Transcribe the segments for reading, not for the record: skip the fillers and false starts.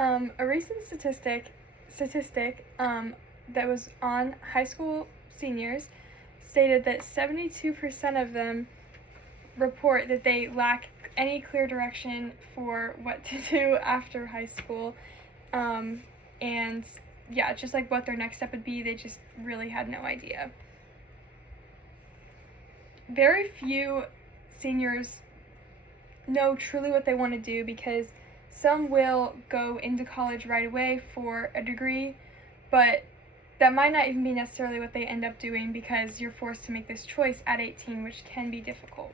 A recent statistic that was on high school seniors stated that 72% of them report that they lack any clear direction for what to do after high school. And yeah, just like what their next step would be, they just really had no idea. Very few seniors know truly what they want to do because some will go into college right away for a degree, but that might not even be necessarily what they end up doing because you're forced to make this choice at 18, which can be difficult.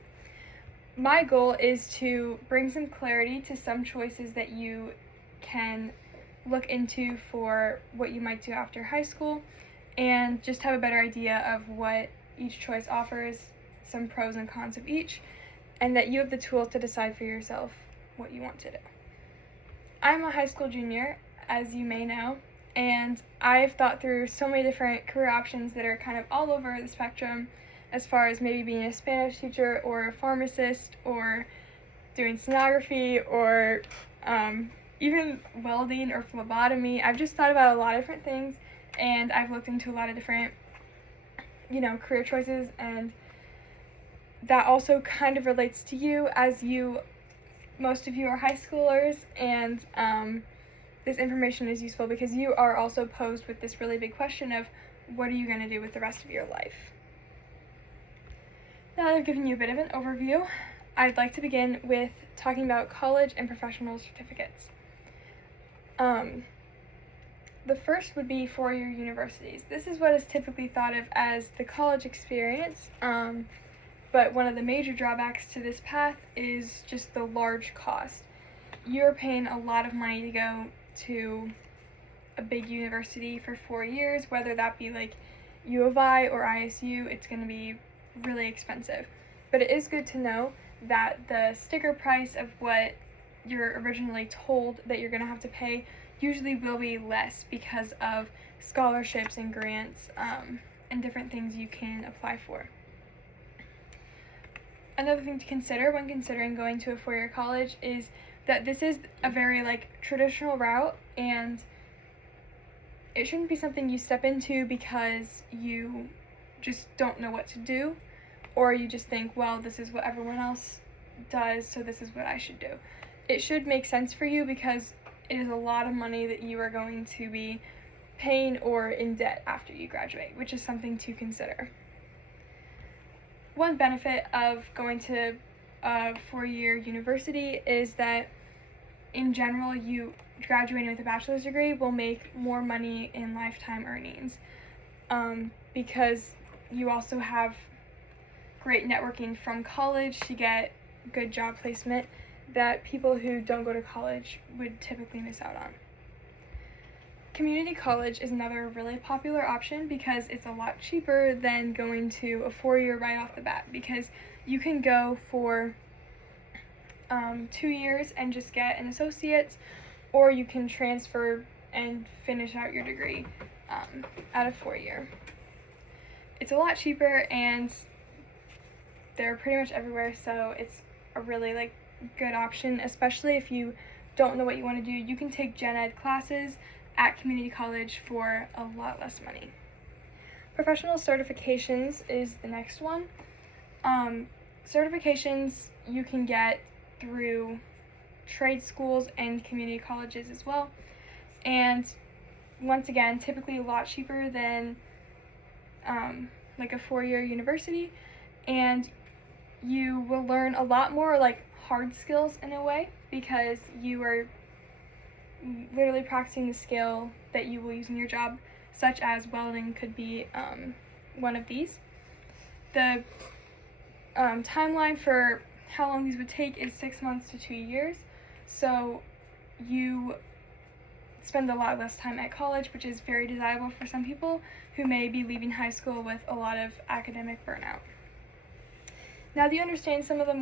My goal is to bring some clarity to some choices that you can look into for what you might do after high school, and just have a better idea of what each choice offers, some pros and cons of each, and that you have the tools to decide for yourself what you want to do. I'm a high school junior, as you may know, and I've thought through so many different career options that are kind of all over the spectrum, as far as maybe being a Spanish teacher or a pharmacist or doing sonography or even welding or phlebotomy. I've just thought about a lot of different things, and I've looked into a lot of different, career choices, and that also kind of relates to you, as most of you are high schoolers, and this information is useful because you are also posed with this really big question of what are you going to do with the rest of your life. Now that I've given you a bit of an overview, I'd like to begin with talking about college and professional certificates. The first would be four-year universities. This is what is typically thought of as the college experience, but one of the major drawbacks to this path is just the large cost. You're paying a lot of money to go to a big university for 4 years, whether that be like U of I or ISU. It's going to be really expensive. But it is good to know that the sticker price of what you're originally told that you're going to have to pay usually will be less because of scholarships and grants and different things you can apply for. Another thing to consider when considering going to a four-year college is that this is a very traditional route, and it shouldn't be something you step into because you just don't know what to do, or you just think, well, this is what everyone else does, so this is what I should do. It should make sense for you because it is a lot of money that you are going to be paying or in debt after you graduate, which is something to consider. One benefit of going to a four-year university is that in general, you graduating with a bachelor's degree will make more money in lifetime earnings because you also have great networking from college to get good job placement that people who don't go to college would typically miss out on. Community college is another really popular option because it's a lot cheaper than going to a four-year right off the bat, because you can go for 2 years and just get an associate's, or you can transfer and finish out your degree at a four-year. It's a lot cheaper and they're pretty much everywhere, so it's a really good option, especially if you don't know what you want to do. You can take gen ed classes at community college for a lot less money. Professional certifications is the next one. Certifications you can get through trade schools and community colleges as well, and once again, typically a lot cheaper than a four-year university, and you will learn a lot more hard skills in a way because you are literally practicing the skill that you will use in your job, such as welding could be one of these. The timeline for how long these would take is 6 months to 2 years, so you spend a lot less time at college, which is very desirable for some people who may be leaving high school with a lot of academic burnout. Now that you understand some of the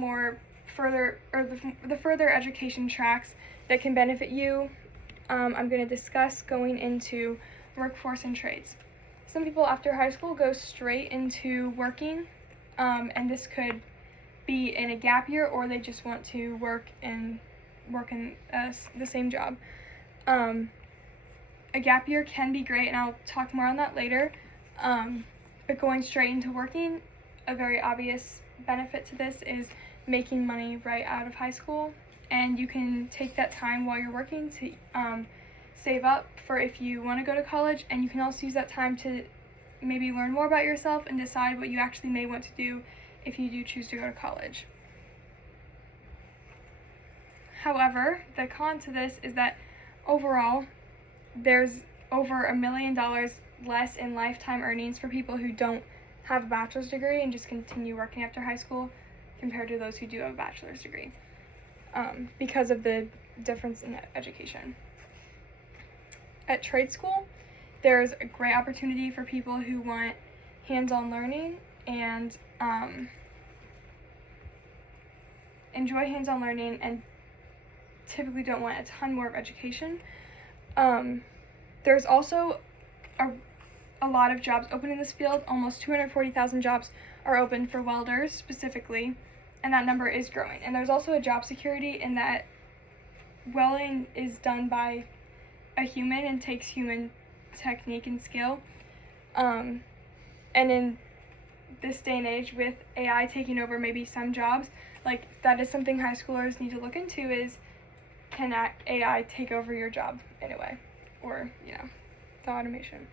the further education tracks that can benefit you, I'm going to discuss going into workforce and trades. Some people after high school go straight into working, and this could be in a gap year, or they just want to work in the same job. A gap year can be great, and I'll talk more on that later. But going straight into working, a very obvious benefit to this is making money right out of high school, and you can take that time while you're working to save up for if you want to go to college, and you can also use that time to maybe learn more about yourself and decide what you actually may want to do if you do choose to go to college. However, the con to this is that overall, there's over $1 million less in lifetime earnings for people who don't have a bachelor's degree and just continue working after high school compared to those who do have a bachelor's degree, because of the difference in education. At trade school, there's a great opportunity for people who want hands-on learning and enjoy hands-on learning and typically don't want a ton more of education. There's also a lot of jobs open in this field. Almost 240,000 jobs are open for welders specifically, and that number is growing. And there's also a job security in that welding is done by a human and takes human technique and skill. And in this day and age, with AI taking over maybe some jobs, like that is something high schoolers need to look into, is can AI take over your job in a way, or the automation.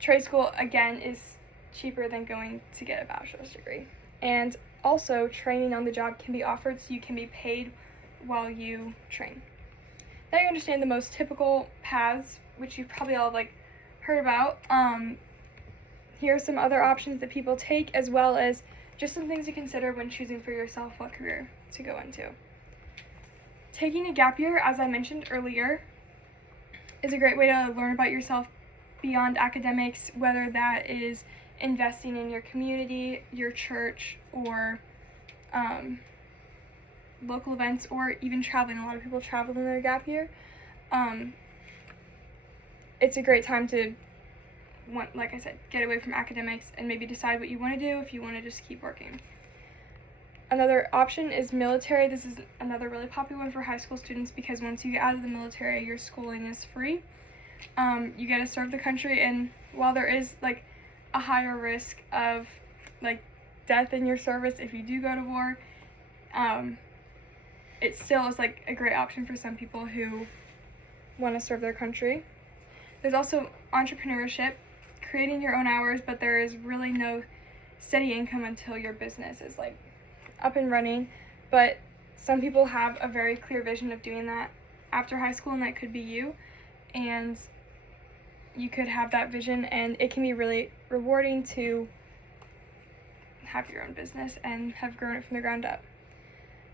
Trade school again is cheaper than going to get a bachelor's degree, and also training on the job can be offered, so you can be paid while you train. Now you understand the most typical paths, which you've probably all heard about. Here are some other options that people take, as well as just some things to consider when choosing for yourself what career to go into. Taking a gap year, as I mentioned earlier, is a great way to learn about yourself beyond academics, whether that is investing in your community, your church, or local events, or even traveling. A lot of people travel in their gap year. It's a great time to, like I said, get away from academics and maybe decide what you want to do if you want to just keep working. Another option is military. This is another really popular one for high school students because once you get out of the military, your schooling is free. You get to serve the country, and while there is a higher risk of death in your service if you do go to war, it still is a great option for some people who want to serve their country. There's also entrepreneurship, creating your own hours, but there is really no steady income until your business is up and running. But some people have a very clear vision of doing that after high school, and that could be you. And you could have that vision, and it can be really rewarding to have your own business and have grown it from the ground up.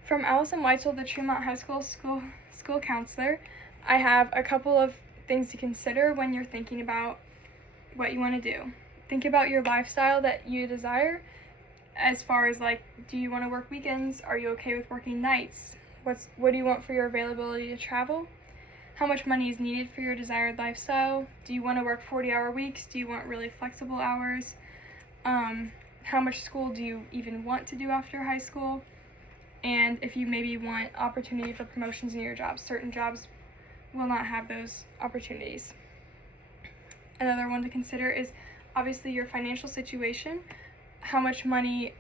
From Allison Weitzel, the Tremont High School school counselor, I have a couple of things to consider when you're thinking about what you want to do. Think about your lifestyle that you desire, as far as do you want to work weekends? Are you okay with working nights? What do you want for your availability to travel? How much money is needed for your desired lifestyle? Do you want to work 40-hour weeks? Do you want really flexible hours? How much school do you even want to do after high school? And if you maybe want opportunity for promotions in your job, certain jobs will not have those opportunities. Another one to consider is obviously your financial situation. How much money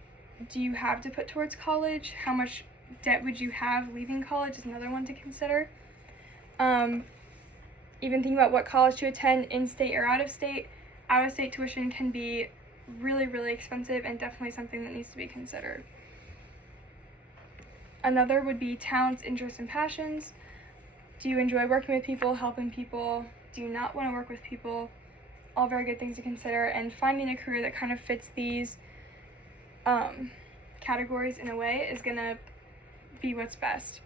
do you have to put towards college? How much debt would you have leaving college is another one to consider. Even think about what college to attend, in-state or out-of-state. Out-of-state tuition can be really, really expensive, and definitely something that needs to be considered. Another would be talents, interests, and passions. Do you enjoy working with people, helping people? Do you not want to work with people? All very good things to consider, and finding a career that kind of fits these categories in a way is going to be what's best.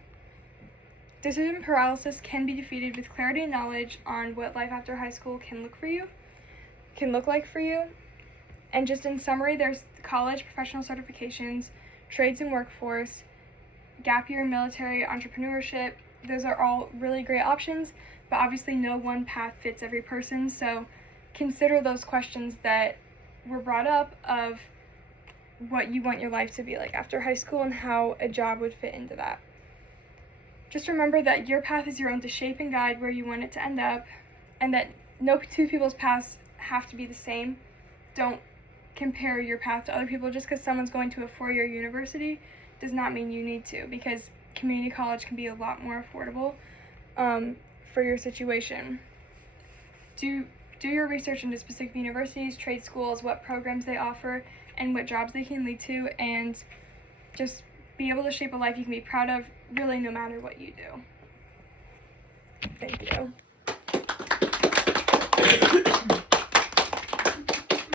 Decision paralysis can be defeated with clarity and knowledge on what life after high school can look like for you. And just in summary, there's college, professional certifications, trades and workforce, gap year, military, entrepreneurship. Those are all really great options, but obviously no one path fits every person, so consider those questions that were brought up of what you want your life to be like after high school and how a job would fit into that. just remember that your path is your own to shape and guide where you want it to end up, and that no two people's paths have to be the same. Don't compare your path to other people. Just because someone's going to a 4-year university does not mean you need to, because community college can be a lot more affordable for your situation. Do your research into specific universities, trade schools, what programs they offer, and what jobs they can lead to, and just be able to shape a life you can be proud of, really, no matter what you do. Thank you.